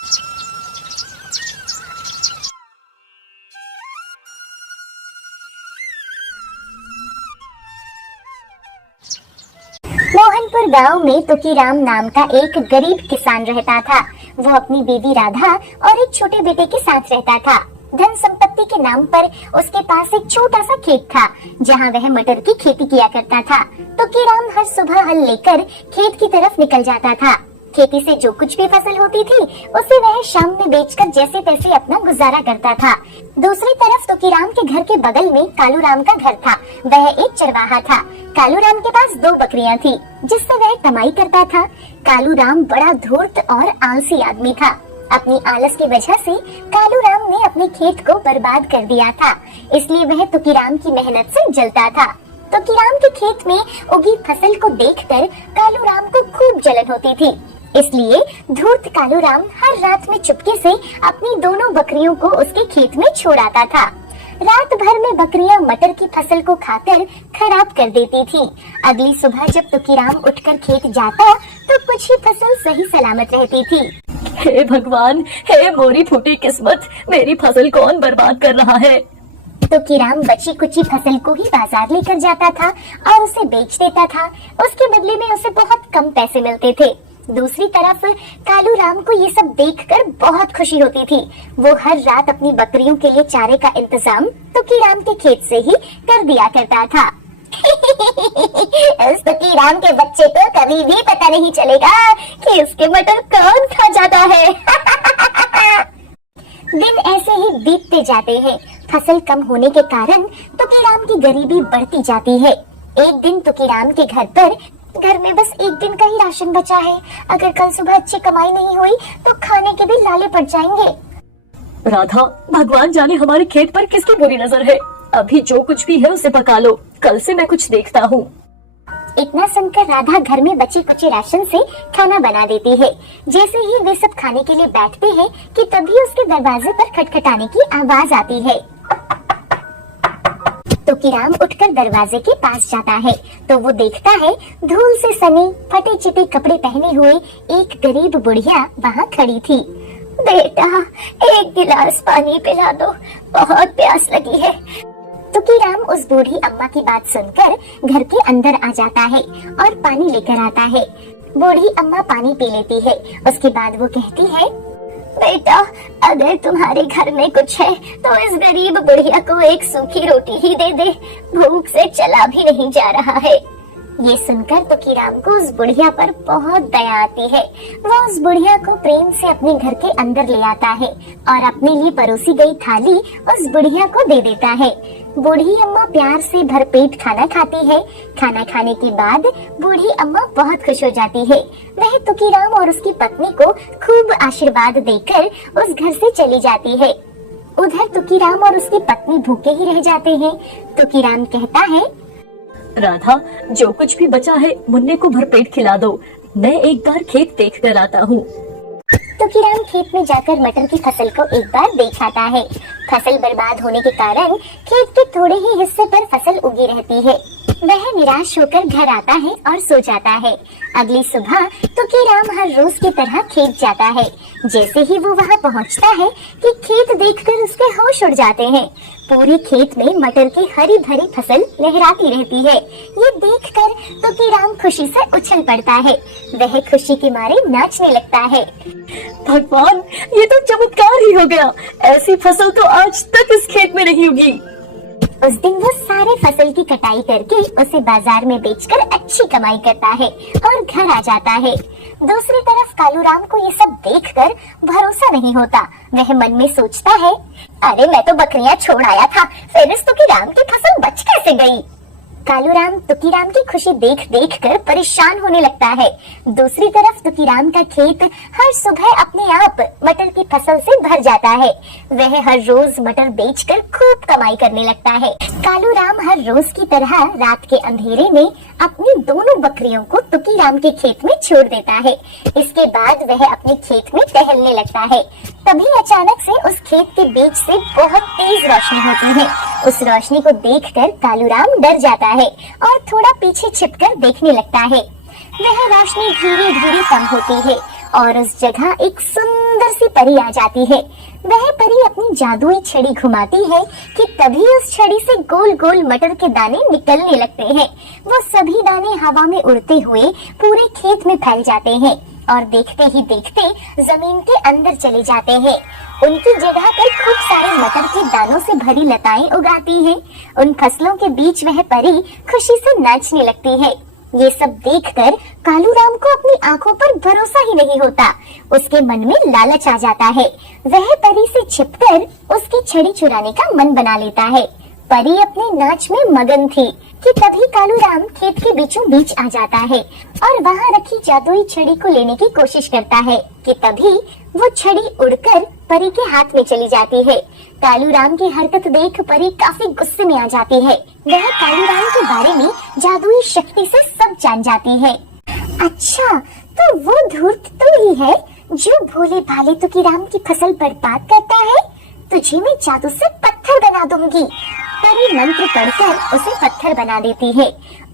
मोहनपुर गांव में तुकीराम नाम का एक गरीब किसान रहता था। वो अपनी बीवी राधा और एक छोटे बेटे के साथ रहता था। धन संपत्ति के नाम पर उसके पास एक छोटा सा खेत था, जहां वह मटर की खेती किया करता था। तुकीराम हर सुबह हल लेकर खेत की तरफ निकल जाता था। खेती से जो कुछ भी फसल होती थी उसे वह शाम में बेचकर जैसे तैसे अपना गुजारा करता था। दूसरी तरफ तुकीराम के घर के बगल में कालूराम का घर था। वह एक चरवाहा था। कालूराम के पास 2 बकरियां थी, जिससे वह कमाई करता था। कालूराम बड़ा धूर्त और आलसी आदमी था। अपनी आलस की वजह से कालूराम ने अपने खेत को बर्बाद कर दिया था, इसलिए वह तुकीराम की मेहनत से जलता था। तुकीराम के खेत में उगी फसल को देखकर कालूराम को खूब जलन होती थी, इसलिए धूर्त कालूराम हर रात में चुपके से अपनी दोनों बकरियों को उसके खेत में छोड़ आता था। रात भर में बकरियां मटर की फसल को खाकर खराब कर देती थीं। अगली सुबह जब तुकीराम उठकर खेत जाता तो कुछ ही फसल सही सलामत रहती थी। हे भगवान, हे मोरी फूटी किस्मत, मेरी फसल कौन बर्बाद कर रहा है। तुकीराम बची कुची फसल को ही बाजार लेकर जाता था और उसे बेच देता था। उसके बदले में उसे बहुत कम पैसे मिलते थे। दूसरी तरफ कालूराम को ये सब देखकर बहुत खुशी होती थी। वो हर रात अपनी बकरियों के लिए चारे का इंतजाम तुकीराम के खेत से ही कर दिया करता था। उस तुकीराम के बच्चे को कभी भी पता नहीं चलेगा कि उसके मटर कौन खा जाता है। दिन ऐसे ही बीतते जाते हैं। फसल कम होने के कारण तुकीराम की गरीबी बढ़ती जाती है। एक दिन तुकीराम के घर में बस एक दिन का ही राशन बचा है। अगर कल सुबह अच्छी कमाई नहीं हुई तो खाने के भी लाले पड़ जाएंगे। राधा, भगवान जाने हमारे खेत पर किसकी बुरी नजर है। अभी जो कुछ भी है उसे पका लो, कल से मैं कुछ देखता हूँ। इतना सुनकर राधा घर में बचे कुचे राशन से खाना बना देती है। जैसे ही वे सब खाने के लिए बैठते हैं कि तभी उसके दरवाजे पर खटखटाने की आवाज आती है। तुकीराम उठकर दरवाजे के पास जाता है तो वो देखता है धूल से सनी फटे चिटे कपड़े पहने हुए एक गरीब बुढ़िया वहाँ खड़ी थी। बेटा, एक गिलास पानी पिला दो, बहुत प्यास लगी है। तुकीराम उस बूढ़ी अम्मा की बात सुनकर घर के अंदर आ जाता है और पानी लेकर आता है। बूढ़ी अम्मा पानी पी लेती है। उसके बाद वो कहती है, बेटा, अगर तुम्हारे घर में कुछ है तो इस गरीब बुढ़िया को एक सूखी रोटी ही दे दे, भूख से चला भी नहीं जा रहा है। ये सुनकर तुकीराम को उस बुढ़िया पर बहुत दया आती है। वो उस बुढ़िया को प्रेम से अपने घर के अंदर ले आता है और अपने लिए परोसी गई थाली उस बुढ़िया को दे देता है। बूढ़ी अम्मा प्यार से भरपेट खाना खाती है। खाना खाने के बाद बूढ़ी अम्मा बहुत खुश हो जाती है। वह तुकीराम और उसकी पत्नी को खूब आशीर्वाद देकर उस घर से चली जाती है। उधर तुकीराम और उसकी पत्नी भूखे ही रह जाते हैं। तुकीराम कहता है, राधा, जो कुछ भी बचा है मुन्ने को भरपेट खिला दो, मैं एक बार खेत देख कर आता हूँ। तुकीराम खेत में जाकर मटर की फसल को एक बार देख आता है। फसल बर्बाद होने के कारण खेत के थोड़े ही हिस्से पर फसल उगी रहती है। वह निराश होकर घर आता है और सो जाता है। अगली सुबह तुकीराम हर रोज की तरह खेत जाता है। जैसे ही वो वहाँ पहुँचता है कि खेत देखकर उसके होश उड़ जाते हैं। पूरे खेत में मटर की हरी भरी फसल लहराती रहती है। ये देखकर तुकीराम खुशी से उछल पड़ता है। वह खुशी के मारे नाचने लगता है। भगवान, ये तो चमत्कार ही हो गया। ऐसी फसल तो आज तक इस खेत में नहीं उगी। उस दिन वो सारे फसल की कटाई करके उसे बाजार में बेचकर अच्छी कमाई करता है और घर आ जाता है। दूसरी तरफ कालूराम को ये सब देखकर भरोसा नहीं होता। वह मन में सोचता है, अरे मैं तो बकरियां छोड़ आया था, फिर इस तुकीराम की फसल बच कैसे गई। कालूराम तुकीराम की खुशी देख देख कर परेशान होने लगता है। दूसरी तरफ तुकीराम का खेत हर सुबह अपने आप मटर की फसल से भर जाता है। वह हर रोज मटर बेचकर खूब कमाई करने लगता है। कालूराम हर रोज की तरह रात के अंधेरे में अपनी दोनों बकरियों को तुकीराम के खेत में छोड़ देता है। इसके बाद वह अपने खेत में टहलने लगता है। तभी अचानक से उस खेत के बीच से बहुत तेज रोशनी होती है। उस रोशनी को देखकर कालूराम डर जाता है और थोड़ा पीछे छिपकर देखने लगता है। वह रोशनी धीरे धीरे कम होती है और उस जगह एक सुंदर सुंदर सी परी आ जाती है। वह परी अपनी जादुई छड़ी घुमाती है कि तभी उस छड़ी से गोल गोल मटर के दाने निकलने लगते हैं। वो सभी दाने हवा में उड़ते हुए पूरे खेत में फैल जाते हैं और देखते ही देखते जमीन के अंदर चले जाते हैं। उनकी जगह पर खूब सारे मटर के दानों से भरी लताएं उगाती हैं। उन फसलों के बीच वह परी खुशी से नाचने लगती है। ये सब देखकर कालू राम को अपनी आंखों पर भरोसा ही नहीं होता। उसके मन में लालच आ जाता है। वह परी से छिपकर उसकी छड़ी चुराने का मन बना लेता है। परी अपने नाच में मगन थी कि तभी कालू राम खेत के बीचों बीच आ जाता है और वहाँ रखी जादुई छड़ी को लेने की कोशिश करता है कि तभी वो छड़ी उड़कर परी के हाथ में चली जाती है। कालू राम की हरकत देख परी काफी गुस्से में आ जाती है। वह कालू राम के बारे में जादुई शक्ति से सब जान जाती है। अच्छा, तो वो धूर्त तू ही है जो भोले भाले तुकीराम की फसल बर्बाद करता है। तुझे मैं जादू से पत्थर बना दूंगी। परी मंत्र पढ़कर उसे पत्थर बना देती है।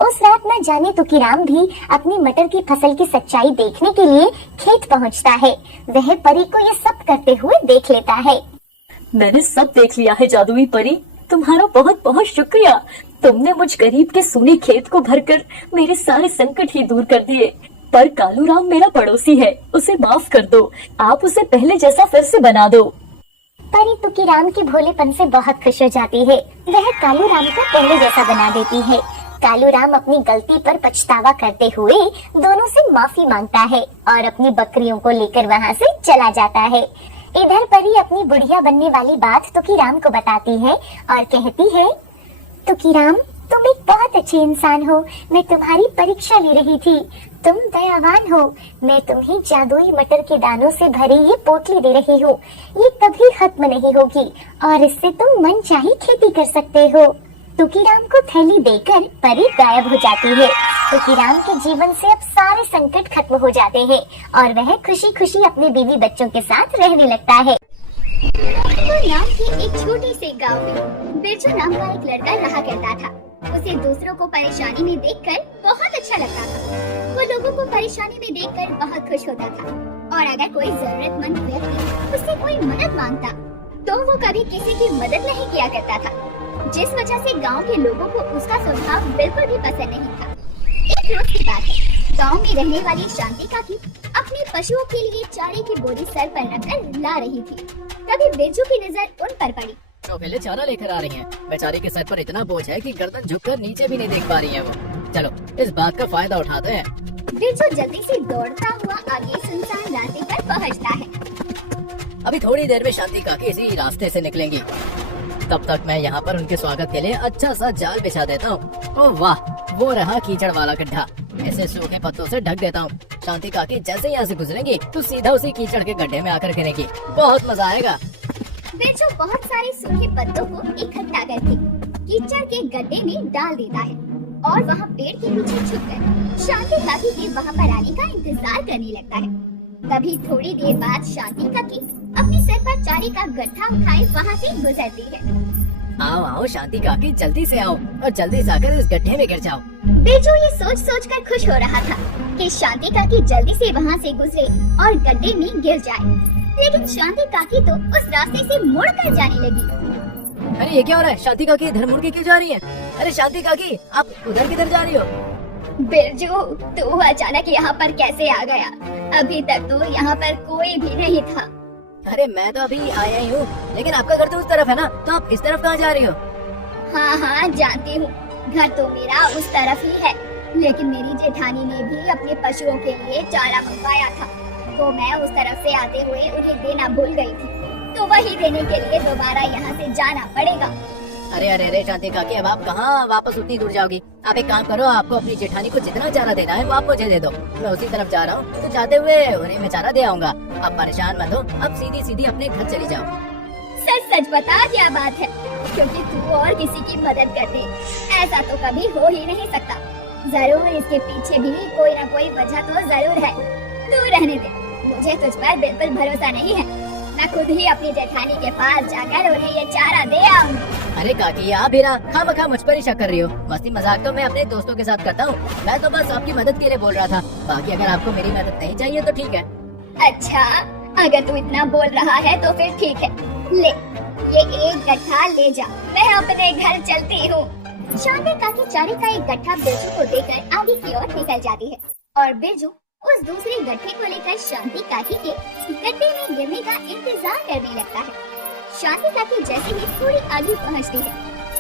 उस रात न जाने तुकीराम भी अपनी मटर की फसल की सच्चाई देखने के लिए खेत पहुंचता है। वह परी को ये सब करते हुए देख लेता है। मैंने सब देख लिया है जादुई परी, तुम्हारा बहुत बहुत शुक्रिया। तुमने मुझ गरीब के सूने खेत को भरकर मेरे सारे संकट ही दूर कर दिए। पर कालू राम मेरा पड़ोसी है, उसे माफ कर दो। आप उसे पहले जैसा फिर से बना दो। परी तुकीराम के भोलेपन से बहुत खुश हो जाती है। वह कालू राम को पहले जैसा बना देती है। कालू राम अपनी गलती पर पछतावा करते हुए दोनों से माफी मांगता है और अपनी बकरियों को लेकर वहाँ से चला जाता है। इधर परी अपनी बुढ़िया बनने वाली बात तुकीराम को बताती है और कहती है, तुकीराम, तुम एक बहुत अच्छे इंसान हो। मैं तुम्हारी परीक्षा ले रही थी। तुम दयावान हो। मैं तुम्हें जादुई मटर के दानों से भरी ये पोटली दे रही हूँ। ये कभी खत्म नहीं होगी और इससे तुम मनचाही खेती कर सकते हो। तुकीराम को थैली देकर परी गायब हो जाती है। तुकीराम के जीवन से अब सारे संकट खत्म हो जाते हैं और वह खुशी खुशी अपने बीवी बच्चों के साथ रहने लगता है। नाम के एक छोटे से गांव में बिरजू नाम का एक लड़का रहा करता था। उसे दूसरों को परेशानी में देखकर बहुत अच्छा लगता था। वो लोगों को परेशानी में देखकर बहुत खुश होता था और अगर कोई जरूरतमंद व्यक्ति उससे कोई मदद मांगता तो वो कभी किसी की मदद नहीं किया करता था, जिस वजह से गांव के लोगों को उसका स्वभाव बिल्कुल भी पसंद नहीं था। एक रोज की बात है, गांव में रहने वाली शांति काकी अपने पशुओं के लिए चारे की बोरी सर पर रखकर ला रही थी। तभी बिरजू की नजर उन पर पड़ी। तो पहले चारा लेकर आ रही हैं। बेचारी के सर पर इतना बोझ है कि गर्दन झुककर नीचे भी नहीं देख पा रही है वो। चलो इस बात का फायदा उठाते हैं। बिरजू जल्दी से दौड़ता हुआ आगे सुनसान रास्ते पर पहुंचता है। अभी थोड़ी देर में शांति काकी इसी रास्ते से निकलेंगी। तब तक मैं यहाँ पर उनके स्वागत के लिए अच्छा सा जाल बिछा देता हूँ। ओह वाह, वो रहा कीचड़ वाला गड्ढा। इसे सूखे पत्तों से ढक देता हूँ। शांति काकी जैसे यहाँ से गुजरेंगी तो सीधा उसी कीचड़ के गड्ढे में आकर गिरेगी। बहुत मजा आएगा। बिरजू बहुत सारे सूखे पत्तों को इकट्ठा करके कीचड़ के गड्ढे में डाल देता है और वहाँ पेड़ के पीछे छुपकर शांति काकी के वहाँ पर आने का इंतजार करने लगता है। तभी थोड़ी देर बाद शांति काकी अपने सर पर चारे का गड्ढा उठाए वहाँ से गुजरती है। आओ आओ शांति काकी, जल्दी से आओ और जल्दी से आकर इस गड्ढे में गिर जाओ। बिरजू ये सोच सोच कर खुश हो रहा था कि शांति काकी जल्दी से वहाँ से गुजरे और गड्ढे में गिर जाए, लेकिन शांति काकी तो उस रास्ते से मुड़ कर जाने लगी। अरे ये क्या हो रहा है? शांति काकी इधर मुड़ के क्यों जा रही है? अरे शांति काकी, आप उधर किधर जा रही हो? बिरजू, तू अचानक यहाँ पर कैसे आ गया? अभी तक तो यहाँ पर कोई भी नहीं था। अरे मैं तो अभी आया ही हूँ, लेकिन आपका घर तो उस तरफ है ना, तो आप इस तरफ कहाँ जा रही हो? हाँ हाँ जानती हूँ, घर तो मेरा उस तरफ ही है, लेकिन मेरी जेठानी ने भी अपने पशुओं के लिए चारा मंगवाया था, तो मैं उस तरफ से आते हुए उन्हें देना भूल गई थी, तो वही देने के लिए दोबारा यहाँ से जाना पड़ेगा। अरे अरे अरे शांति काकी, अब आप कहाँ वापस उतनी दूर जाओगी? आप एक काम करो, आपको अपनी जेठानी को जितना चारा देना है वो आप मुझे दे दो। मैं उसी तरफ जा रहा हूँ, तो जाते हुए उन्हें मैं चारा दे आऊंगा। आप परेशान मत हो, अब सीधी सीधी अपने घर चली जाओ। सच सच बता क्या बात है, क्योंकि तू और किसी की मदद कर दे ऐसा तो कभी हो ही नहीं सकता। जरूर इसके पीछे भी कोई ना कोई वजह तो जरूर है। तू रहने दे, मुझे तुझ पर बिल्कुल भरोसा नहीं है। मैं खुद ही अपनी जेठानी के पास जाकर उन्हें ये चारा दे आऊंगी। अरे काकी, आप भी ना खामखा मुझ पर ही शक कर रही हो। मस्ती मजाक तो मैं अपने दोस्तों के साथ करता हूँ, मैं तो बस आपकी मदद के लिए बोल रहा था। बाकी अगर आपको मेरी मदद नहीं चाहिए तो ठीक है। अच्छा, अगर तू इतना बोल रहा है तो फिर ठीक है, ले ये एक गट्ठा ले जा, मैं अपने घर चलती हूँ। शांति काकी चारे का एक गट्ठा बिरजू को देकर आगे की ओर निकल जाती है और बिरजू उस दूसरे गट्ठे को लेकर शांति काकी के गड्ढे में गिरने का इंतजार करने लगता है। शांति काकी जैसे ही थोड़ी आगे पहुंचती है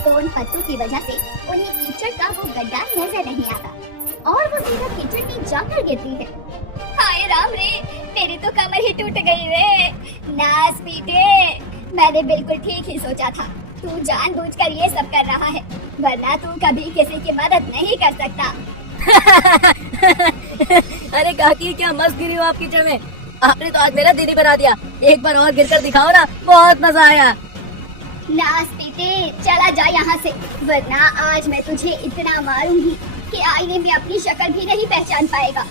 तो उन पत्तों की वजह से उन्हें कीचड़ का वो गड्ढा नजर नहीं आता और वो सीधा कीचड़ में जाकर गिरती है। हाय राम रे, मेरी तो कमर ही टूट गई रे। नास पीटे, मैंने बिल्कुल ठीक ही सोचा था, तू जानबूझकर ये सब कर रहा है, वरना तू कभी किसी की मदद नहीं कर सकता। अरे काकी क्या मस्त गिरी हो आप कीचड़ में, आपने तो आज मेरा दिन ही बना दिया। एक बार और गिरकर दिखाओ ना, बहुत मजा आया। नास पीटे, चला जा यहाँ से, वरना आज मैं तुझे इतना मारूंगी कि आईने में अपनी शक्ल भी नहीं पहचान पाएगा।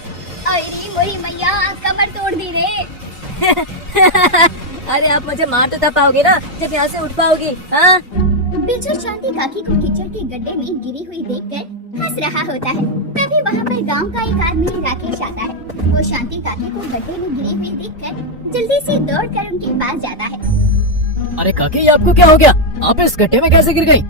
अरे मोरी मैया, कमर तोड़ दी रे। अरे आप मुझे मार तो तब पाओगे ना जब यहाँ से उठ पाओगी। हाँ बिरजू शांति काकी को कीचड़ के गड्ढे में गिरी हुई देखकर हंस रहा होता है। तभी वहाँ पर गांव का एक आदमी राकेश आता है। वो शांति काकी को गड्ढे में गिरी हुई देखकर जल्दी से दौड़कर उनके पास जाता है। अरे काकी आपको क्या हो गया, आप इस गड्ढे में कैसे गिर गई?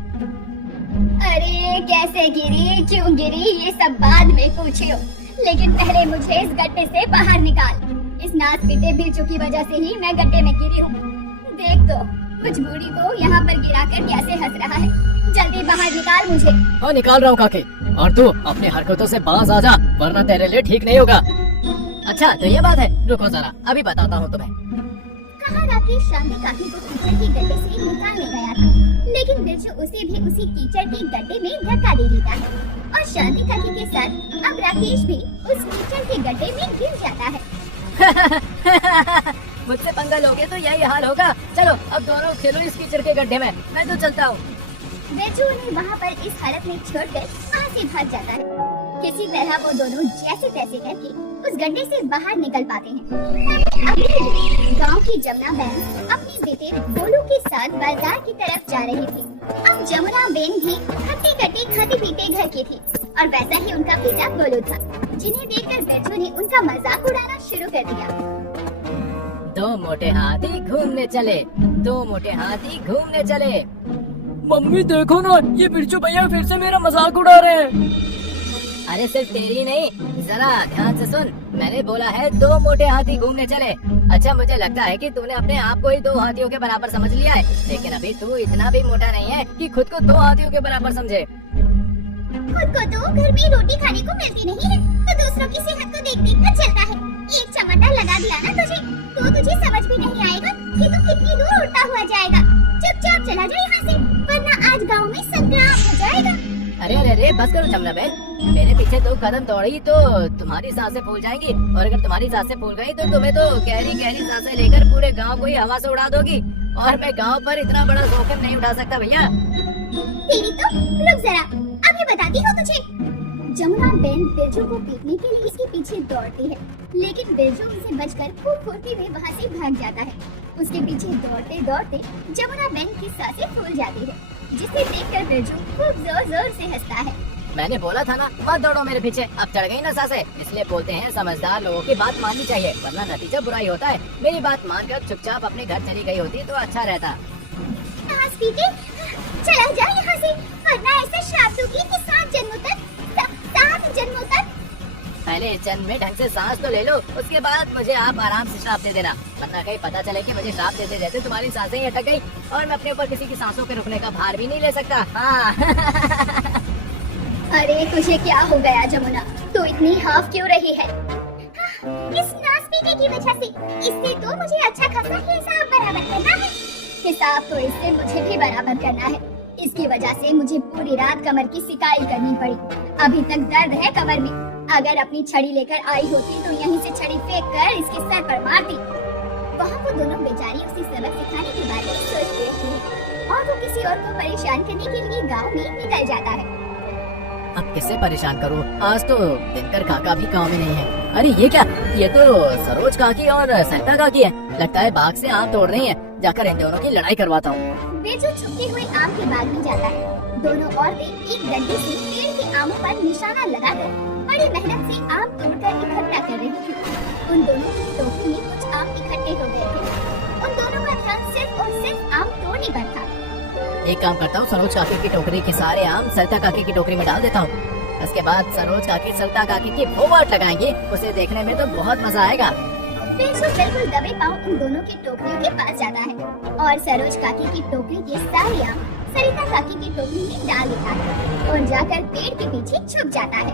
अरे कैसे गिरी, क्यों गिरी, ये सब बाद में पूछियो, लेकिन पहले मुझे इस गड्ढे से बाहर निकाल। इस नाच पीटे बिरजू की वजह से ही मैं गड्ढे में गिरी हूँ। देख तो कुछ बूढ़ी को यहाँ पर गिराकर कैसे हंस रहा है, जल्दी बाहर निकाल मुझे। हाँ निकाल रहा हूँ काकी, और तू अपनी हरकतों से बाज आ जा, वरना तेरे लिए ठीक नहीं होगा। अच्छा तो ये बात है, रुको जरा अभी बताता हूँ तुम्हें। कहा राकेश शांति काकी को कीचड़ के गड्ढे से निकालने गया था, लेकिन बिरजू उसे भी उसी कीचड़ के गड्ढे में धक्का दे देता है और शांति काकी के साथ अब राकेश भी उस कीचड़ के गड्ढे में गिर जाता है। मुझसे पंगा लोगे तो यही हाल होगा। चलो अब दोनों खेलो इस कीचड़ के गड्ढे में, मैं तो चलता हूँ। बिरजू उन्हें वहाँ पर इस हालत में छोड़कर वहाँ से भाग जाता है। किसी तरह वो दोनों जैसे तैसे करके उस गड्ढे से बाहर निकल पाते हैं। अगले दिन गांव की जमुना बहन अपने बेटे गोलू के साथ बाजार की तरफ जा रही थी। अब जमुना बहन भी हट्टी कट्टी खाती पीते घर की थी और वैसा ही उनका बेटा गोलू था, जिन्हें देखकर बिरजू ने उनका मजाक उड़ाना शुरू कर दिया। दो मोटे हाथी घूमने चले, दो मोटे हाथी घूमने चले। मम्मी देखो ना, ये बिरजू भैया फिर से मेरा मजाक उड़ा रहे हैं। अरे सिर्फ तेरी नहीं, जरा ध्यान से सुन, मैंने बोला है दो मोटे हाथी घूमने चले। अच्छा मुझे लगता है कि तूने अपने आप को ही दो हाथियों के बराबर समझ लिया है, लेकिन अभी तू इतना भी मोटा नहीं है कि खुद को दो हाथियों के बराबर समझे। खुद को तो घर में रोटी खाने को मिलती नहीं है, तो दूसरों की सेहत को देख देख कर चलता है। एक चमटा लगा दिया ना तुझे, तो तुझे समझ भी नहीं आएगा कि तू कितनी दूर उड़ता हुआ जाएगा। चुपचाप चला जा यहाँ से, वरना आज गाँव में संग्राम हो जाएगा। अरे अरे अरे बस करो जमुना बहन, मेरे पीछे 2 कदम दौड़ी तो तुम्हारी सांसें फूल जाएंगी, और अगर तुम्हारी सांसें फूल गई तो तुम्हें तो गहरी गहरी सांसें लेकर पूरे गांव को ही हवा से उड़ा दोगी, और मैं गांव पर इतना बड़ा जोखिम नहीं उठा सकता भैया। तेरी तो रुक जरा, अभी बताती हूँ तुझे। जमुना बहन बिरजू को पीटने के लिए इसके पीछे दौड़ती है, लेकिन बिरजू उसे बचकर खूब फुर्ती में वहाँ से भाग जाता है। उसके पीछे दौड़ते दौड़ते जमुना बहन की सांसें फूल जाती है, जिसे देखकर बिरजू खूब जोर जोर से हंसता है। मैंने बोला था ना मत दौड़ो मेरे पीछे, अब चढ़ गई ना सांसें, इसलिए बोलते हैं समझदार लोगों की बात माननी चाहिए, वरना नतीजा बुरा ही होता है। मेरी बात मानकर चुपचाप अपने घर चली गई होती तो अच्छा रहता। चला जा यहाँ से, वरना ऐसा श्राप दूंगी कि 7 जन्मों तक, 7 जन्मों तक। पहले इस जन्म में ढंग से सांस तो ले लो, उसके बाद मुझे आप आराम से श्राप दे देना, वरना कहीं पता चले कि मुझे श्राप देते देते तुम्हारी सांसें ही अटक गई और मैं अपने ऊपर किसी की सांसों के रुकने का भार भी नहीं ले सकता। हाँ। अरे तुझे क्या हो गया जमुना, तू इतनी हाफ क्यों रही है? इस नाच पीटे की वजह से, इससे तो मुझे अच्छा खासा हिसाब बराबर करना है। हिसाब तो इससे मुझे भी बराबर करना है। इसकी वजह से मुझे पूरी रात कमर की सिकाई करनी पड़ी, अभी तक दर्द है कमर में। अगर अपनी छड़ी लेकर आई होती तो यहीं से छड़ी फेंक कर इसके सर पर मारती। वहाँ वो दोनों बेचारी उसे सबक सिखाने के बारे में सोचते रहती है और वो किसी और को परेशान करने के लिए गांव में निकल जाता है। अब किससे परेशान करूँ, आज तो दिनकर काका भी गाँव में नहीं है। अरे ये क्या, ये तो सरोज काकी और सरिता काकी है, लगता है बाग से आम तोड़ रही है, जाकर इन दोनों की लड़ाई करवाता हूँ। बिरजू छुपते हुए आम के बाग में जाता है। दोनों औरतें एक डंडे से पेड़ के आमों पर निशाना लगाकर बड़ी मेहनत से आम तोड़कर इकट्ठा कर रही थी। उन दोनों की टोकरी में कुछ आम इकट्ठे हो गए थे। उन दोनों का ध्यान सिर्फ और सिर्फ आम तोड़ने पर था। एक काम करता हूँ, सरोज काकी की टोकरी के सारे आम सरिता काकी की टोकरी में डाल देता हूँ। उसके बाद सरोज काकी सरिता काकी की फोवाट लगाएंगी, उसे देखने में तो बहुत मजा आएगा। बिरजू बिल्कुल दबे पांव उन दोनों की टोकरियों के पास जाता है और सरोज काकी की टोकरी के सारे आम सरिता काकी की टोकरी में डाल देता है और जाकर पेड़ के पीछे छुप जाता है।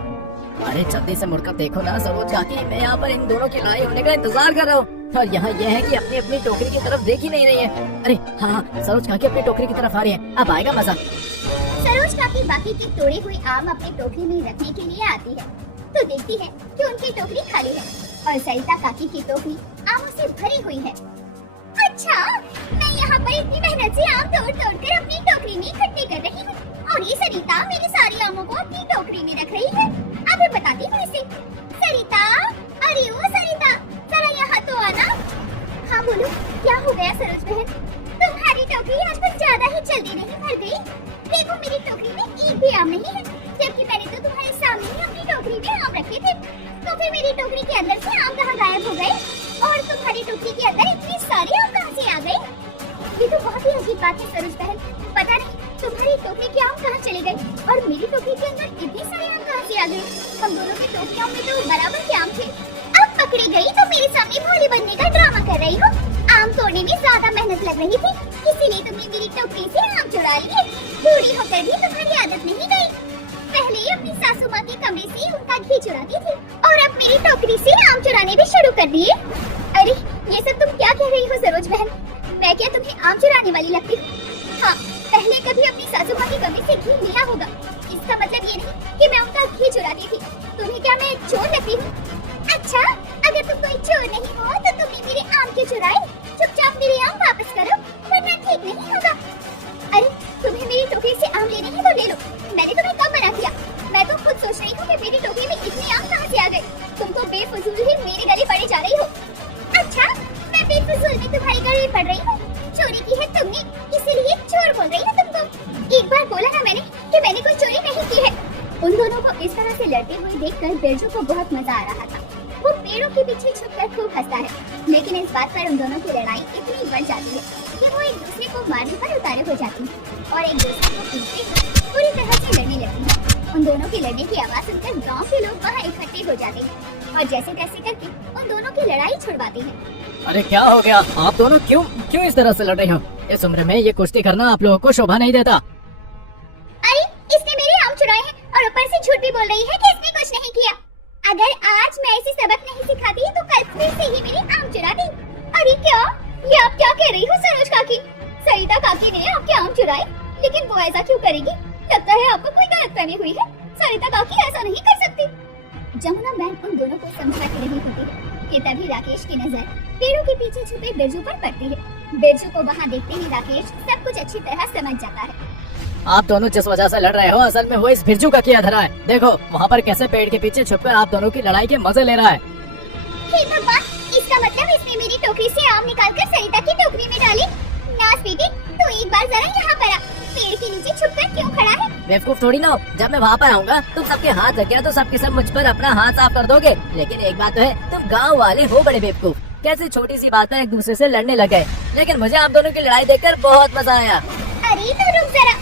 अरे जल्दी से मुड़कर देखो ना सरोज काकी, मैं यहाँ पर इन दोनों की लड़ाई होने का इंतजार कर रहा हूँ और यहाँ यह है कि अपनी अपनी टोकरी की तरफ देख ही नहीं रही है। अरे हाँ, सरोज काकी अपनी टोकरी की तरफ आ रही है, अब आएगा मजा। सरोज काकी बाकी की तोड़े हुए आम अपनी टोकरी में रखने के लिए आती है तो देखती है कि उनकी टोकरी खाली है और सरिता काकी की टोकरी आमों से भरी हुई है। अच्छा, मैं यहाँ पर इतनी मेहनत से आम तोड़ तोड़ कर अपनी टोकरी में इकट्ठे कर रही हूँ और ये सरिता मेरे सारे आमों को अपनी टोकरी में रख रही है। अब मैं बताती हूँ इसे। सरिता, अरे ओ सरिता, जरा यहाँ तो आना। हाँ बोलो, क्या हो गया सरोज बहन? तुम्हारी टोकरी आज कुछ ज्यादा ही जल्दी नहीं भर गई? देखो मेरी टोकरी में एक भी आम नहीं है, जबकि मैंने तो तुम्हारे सामने ही अपनी टोकरी में आम रखे थे। तो फिर मेरी टोकरी के अंदर से आम कहाँ गायब हो गए और तुम्हारी टोकरी के अंदर इतने सारे आम कहाँ से आ गए? ये तो बहुत ही अजीब बात है सरोज बहन। पता नहीं तुम्हारी टोकरी के आम कहाँ चले गए और मेरी टोकरी के अंदर इतने सारे आम कहाँ से आ गए? हम दोनों की टोकरियों में तो बराबर के आम थे। अब पकड़ी गई तो मेरे सामने भोली बनने का ड्रामा कर रही हो। आम तोड़ने में ज्यादा मेहनत लग रही थी, इसीलिए तुमने मेरी टोकरी से आम चुरा लिए। बूढ़ी होकर भी तुम्हारी आदत नहीं गई। पहले अपनी सासू माँ के कमरे से उनका घी चुराती थी और अब मेरी टोकरी से आम चुराने भी शुरू कर दिए। अरे ये सब तुम क्या कह रही हो सरोज बहन? मैं क्या तुम्हें आम चुराने वाली लगती हूँ? हाँ, पहले कभी अपनी सासू माँ के कमरे से घी लिया होगा, इसका मतलब ये नहीं कि मैं उनका घी चुराती थी। तुम्हें क्या मैं चोर लगती हूँ? अच्छा, अगर तुम कोई चोर नहीं हो तो तुमने मेरे आम क्यों चुराए? चुपचाप मेरे आम वापस करो वरना ठीक नहीं होगा। अरे तुम्हें मेरी टोकरी से आम लेने हैं तो ले लो, मैंने तुम्हें कब मना किया? मैं तो खुद सोच रही हूँ कि मेरी टोकरी में इतने आम कहाँ से आ गए। तुम तो बेफजूल ही मेरे गले पड़े जा रही हो। अच्छा, मैं बेफजूल में तुम्हारे गले पड़ रही हूँ? चोरी की है तुमने, इसीलिए चोर बोल रही हूँ तुमको। एक बार बोला ना मैंने कि मैंने कोई चोरी नहीं की है। उन दोनों को इस तरह से लड़ते हुए देखकर बिरजू को बहुत मजा आ रहा था। वो पेड़ों के पीछे छुपकर खूब हंसता है, लेकिन इस बात पर उन दोनों की लड़ाई इतनी बढ़ जाती है कि वो एक दूसरे को मारने पर उतारे हो जाती है और एक दूसरे को पीटते पूरी तरह से लड़ने लगती है। उन दोनों की लड़ने की आवाज सुनकर गांव के लोग वहाँ इकट्ठे हो जाते हैं और जैसे तैसे करके उन दोनों की लड़ाई छुड़वाते हैं। अरे क्या हो गया, आप दोनों क्यों इस तरह से लड़ रही हो? इस उम्र में ये कुश्ती करना आप लोगों को शोभा नहीं देता। अरे इसने मेरे आम चुराए हैं और ऊपर से झूठ भी बोल रही है कि इसने कुछ नहीं किया। अगर आज मैं इसे सबक नहीं सिखाती तो कल फिर से ही मेरे आम चुराती। अरे क्या, ये आप क्या कह रही हो सरोज काकी? सरिता काकी ने आपके आम चुराए, लेकिन वो ऐसा क्यों करेगी? लगता है आपको कोई गलतफहमी हुई है। सरिता काकी ऐसा नहीं कर सकती। जमुना बहन उन दोनों को समझा के रही होती है कि तभी राकेश की नजर पेड़ों के पीछे छुपे बिरजू पर पड़ती है। बिरजू को वहाँ देखते ही राकेश सब कुछ अच्छी तरह समझ जाता है। आप दोनों जिस वजह से लड़ रहे हो, असल में वो इस बिरजू का किया धरा है। देखो वहाँ पर कैसे पेड़ के पीछे छुपकर आप दोनों की लड़ाई के मजे ले रहा है। हे भगवान, इसका मतलब इसने मेरी टोकरी से आम निकालकर सरिता की टोकरी में डाली। नास बेटी, तो एक बार जरा यहाँ पर आ। पेड़ के नीचे छुपकर क्यों खड़ा है? बेवकूफ थोड़ी ना हो, जब मैं वहाँ पर आऊंगा तुम सबके हाथ रख गया तो सबके सब मुझ पर अपना हाथ साफ कर दोगे। लेकिन एक बात तो है, तुम गाँव वाले हो बड़े बेवकूफ, कैसे छोटी सी बात पर एक दूसरे से लड़ने लग गए। लेकिन मुझे आप दोनों की लड़ाई देखकर बहुत मजा आया। अरे तो रुक जरा।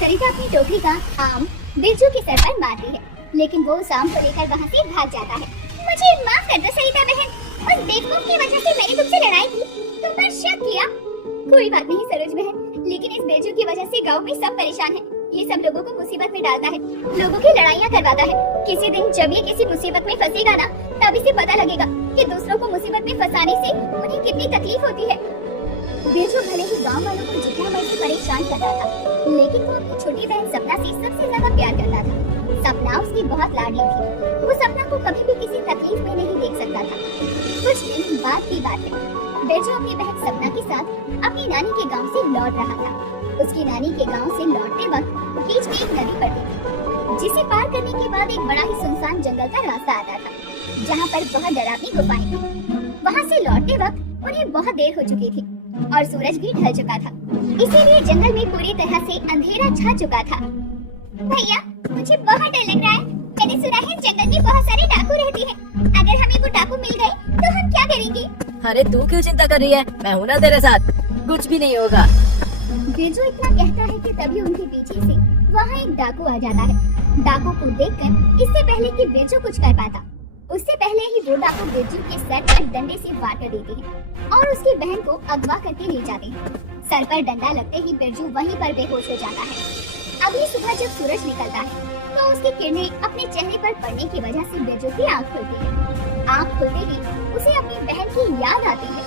सरिता अपनी टोकरी का आम बिरजू के सर पर मारती है, लेकिन वो उस आम को लेकर वहाँ से भाग जाता है। मुझे माफ कर दो सरिता बहन, उस बेवकूफ की वजह से मैंने तुमसे लड़ाई की, तुम पर शक किया। कोई बात नहीं सरोज बहन, लेकिन इस बिरजू की वजह से गांव में सब परेशान हैं। ये सब लोगों को मुसीबत में डालता है, लोगों की लड़ाइयाँ करवाता है। किसी दिन जब ये किसी मुसीबत में फंसेगा ना, तब इसे पता लगेगा कि दूसरों को मुसीबत में फंसाने से उन्हें कितनी तकलीफ होती है। बिरजू भले ही गांव वालों को जितना मर्जी परेशान करता था, लेकिन वो अपनी छोटी बहन सपना से सबसे ज्यादा प्यार करता था। सपना उसकी बहुत लाडली थी, वो सपना को कभी भी किसी तकलीफ में नहीं देख सकता था। कुछ दिन बाद की बात है, बिरजू अपनी बहन सपना के साथ अपनी नानी के गांव से लौट रहा था। उसकी नानी के गांव से लौटते वक्त बीच में एक नदी पड़ती थी, जिसे पार करने के बाद एक बड़ा ही सुनसान जंगल का रास्ता आता था, जहाँ पर बहुत डरावनी गुफाएं थी। वहाँ से लौटते वक्त उन्हें बहुत देर हो चुकी थी और सूरज भी ढल चुका था, इसीलिए जंगल में पूरी तरह से अंधेरा छा चुका था। भैया, मुझे बहुत डर लग रहा है, मैं मैंने सुना है जंगल में बहुत सारे डाकू रहते हैं। अगर हमें वो डाकू मिल गए तो हम क्या करेंगे? अरे तू क्यों चिंता कर रही है, मैं हूँ ना तेरे साथ, कुछ भी नहीं होगा। बिरजू इतना कहता है कि तभी उनके पीछे से वहाँ एक डाकू आ जाता है। डाकू को देखकर इससे पहले कि बिरजू कुछ कर पाता, उससे पहले ही वो डाकू बिरजू के सर पर डंडे से वार कर देते हैं और उसकी बहन को अगवा करके ले जाते हैं। सर पर डंडा लगते ही बिरजू वहीं पर बेहोश हो जाता है। अगली सुबह जब सूरज निकलता है तो उसकी किरणें अपने चेहरे पर पड़ने की वजह से बिरजू की आँख खुलती है। आँख खुलते ही उसे अपनी बहन की याद आती है।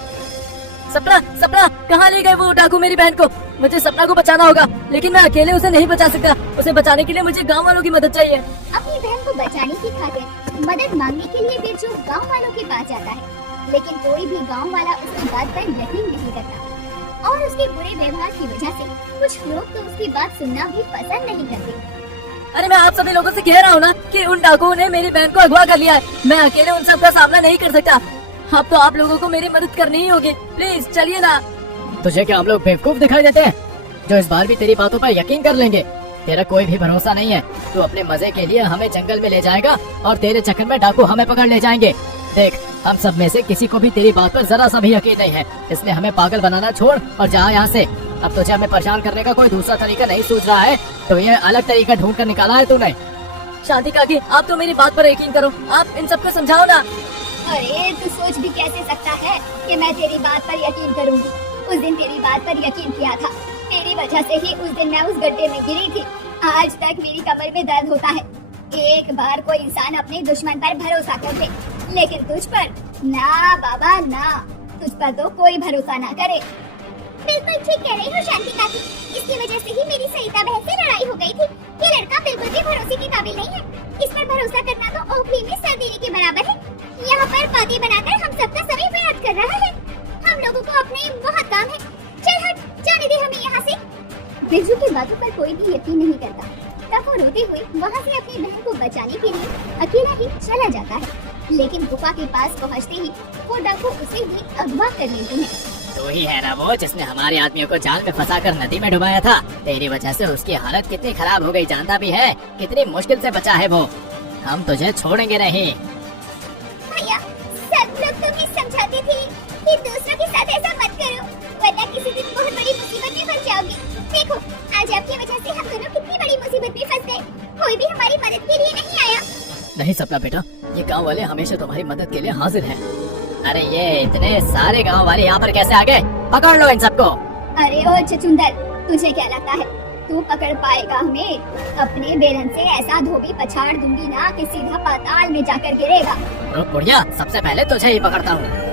सपना, सपना कहाँ ले गए वो डाकू मेरी बहन को? मुझे सपना को बचाना होगा, लेकिन मैं अकेले उसे नहीं बचा सकता। उसे बचाने के लिए मुझे गांव वालों की मदद चाहिए। अपनी बहन को बचाने की खातिर मदद मांगने के लिए बिरजू गांव वालों के पास जाता है, लेकिन कोई भी गांव वाला उसकी बात पर यकीन नहीं करता और उसके बुरे व्यवहार की वजह से कुछ लोग तो उसकी बात सुनना भी पसंद नहीं करते। अरे मैं आप सभी लोगों से कह रहा हूँ ना कि उन डाकुओं ने मेरी बहन को अगवा कर लिया है। मैं अकेले उन सब का सामना नहीं कर सकता। अब तो आप लोगों को मेरी मदद करनी ही होगी, प्लीज चलिए ना। तुझे क्या हम लोग बेवकूफ दिखाई देते हैं जो इस बार भी तेरी बातों पर यकीन कर लेंगे? तेरा कोई भी भरोसा नहीं है। तू अपने मजे के लिए हमें जंगल में ले जाएगा और तेरे चक्कर में डाकू हमें पकड़ ले जाएंगे। देख, हम सब में से किसी को भी तेरी बात पर जरा सा भी यकीन नहीं है, इसलिए हमें पागल बनाना छोड़ और जा यहाँ से। अब तुझे हमें परेशान करने का कोई दूसरा तरीका नहीं सूझ रहा है तो ये अलग तरीका ढूंढ कर निकाला है तूने। शांति काकी, आप तो मेरी बात पर यकीन करो, आप इन सबको समझाओ ना। अरे तू सोच भी कैसे सकता है कि मैं तेरी बात पर यकीन करूंगी? उस दिन तेरी बात पर यकीन किया था, तेरी वजह से ही उस दिन मैं उस गड्ढे में गिरी थी। आज तक मेरी कमर में दर्द होता है। एक बार कोई इंसान अपने दुश्मन पर भरोसा कर दे, लेकिन तुझ पर ना बाबा ना, तुझ पर तो कोई भरोसा ना करे। बिल्कुल ठीक कह रही हो शांति काकी, इसकी वजह से ही मेरी सरिता बहन से लड़ाई हो गई थी। ये लड़का बिल्कुल भी भरोसे के काबिल नहीं है। इस पर भरोसा करना तो ओखली में सर देने के बराबर है। यहाँ पर बातें बनाकर हम सबका समय व्यर्थ कर रहा है। हम लोगों को अपने बहुत काम है। चल हट, जाने दे हमें यहाँ से। बिरजू की बातों पर कोई भी यकीन नहीं करता। तब वो रोते हुए वहाँ से अपनी बहन को बचाने के लिए अकेला ही चला जाता है, लेकिन गुफा के पास पहुँचते ही वो डाकू उसे भी अगवा कर लेते हैं। तो ही है ना वो जिसने हमारे आदमियों को जाल में फंसाकर नदी में डुबाया था। तेरी वजह से उसकी हालत कितनी खराब हो गई जानता भी है? कितनी मुश्किल से बचा है वो। हम तुझे छोड़ेंगे नहीं। भैया, सब लोग तुम्हें समझाते थे कि दूसरों के साथ ऐसा मत करो, वरना किसी दिन बहुत बड़ी मुसीबत में फंस जाओगे। देखो, आज आपकी वजह से हम दोनों कितनी बड़ी मुसीबत में फंस गए। कोई भी हमारी मदद के लिए नहीं आया। नहीं सपना बेटा, ये गांव वाले हमेशा तुम्हारी मदद के लिए हाजिर हैं। अरे ये इतने सारे गांव वाले यहाँ पर कैसे आ गए? पकड़ लो इन सबको। अरे ओ चुचुंदर, तुझे क्या लगता है तू पकड़ पाएगा हमें? अपने बेलन से ऐसा धोबी पछाड़ दूंगी ना कि सीधा पाताल में जाकर गिरेगा। रुक बुढ़िया, सबसे पहले तुझे ही पकड़ता हूँ।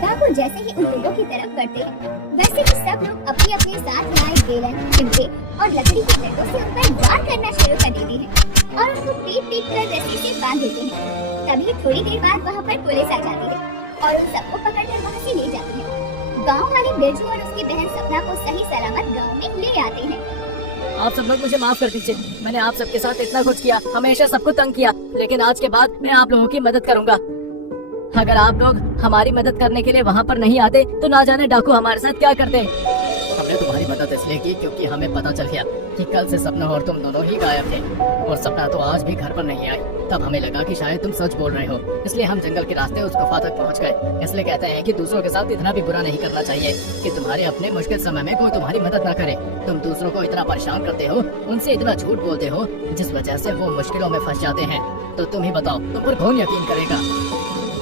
डाकू जैसे ही उन लोगों की तरफ बढ़ते हैं, वैसे ही सब लोग अपने अपने साथ लाए बेलन, चिमटे और लकड़ी के डंडों से उन पर वार करना शुरू कर देते हैं और उनको पीट कर रस्सी से बांध देते हैं। तभी थोड़ी देर बाद वहाँ पर पुलिस आ जाती है और उन सबको पकड़कर वहाँ से ले जाती है। गांव वाले बिरजू और उसकी बहन सपना को सही सलामत गांव में ले आते हैं। आप सब लोग मुझे माफ कर दीजिए, मैंने आप सबके साथ इतना कुछ किया, हमेशा सबको तंग किया, लेकिन आज के बाद मैं आप लोगों की मदद करूंगा। अगर आप लोग हमारी मदद करने के लिए वहाँ पर नहीं आते तो ना जाने डाकू हमारे साथ क्या करते। हमने तुम्हारी मदद इसलिए की क्योंकि हमें पता चल गया कि कल से सपना और तुम दोनों ही गायब थे और सपना तो आज भी घर पर नहीं आई। तब हमें लगा कि शायद तुम सच बोल रहे हो, इसलिए हम जंगल के रास्ते उस गुफा तक पहुंच गए। इसलिए कहते हैं कि दूसरों के साथ इतना भी बुरा नहीं करना चाहिए कि तुम्हारे अपने मुश्किल समय में कोई तुम्हारी मदद न करे। तुम दूसरों को इतना परेशान करते हो, उनसे इतना झूठ बोलते हो, जिस वजह से वो मुश्किलों में फंस जाते हैं। तो तुम ही बताओ, तुम पर कौन यकीन करेगा?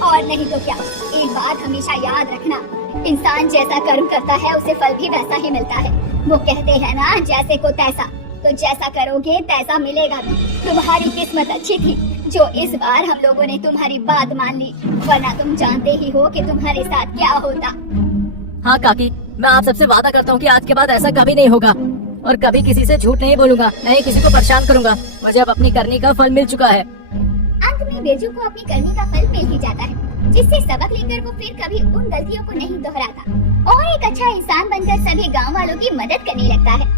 और नहीं तो क्या, एक बात हमेशा याद रखना, इंसान जैसा कर्म करता है उसे फल भी वैसा ही मिलता है। वो कहते हैं ना, जैसे को तैसा, तो जैसा करोगे तैसा मिलेगा भी। तुम्हारी किस्मत अच्छी थी जो इस बार हम लोगों ने तुम्हारी बात मान ली, वरना तुम जानते ही हो कि तुम्हारे साथ क्या होता। हाँ काकी, मैं आप सबसे वादा करता हूँ कि आज के बाद ऐसा कभी नहीं होगा और कभी किसी से झूठ नहीं बोलूंगा, नहीं किसी को परेशान करूंगा। मुझे अब अपनी करनी का फल मिल चुका है। अंत में बिरजू को अपनी करनी का फल मिल ही जाता है, जिससे सबक लेकर वो फिर कभी उन गलतियों को नहीं दोहराता और एक अच्छा इंसान बनकर सभी गांव वालों की मदद करने लगता है।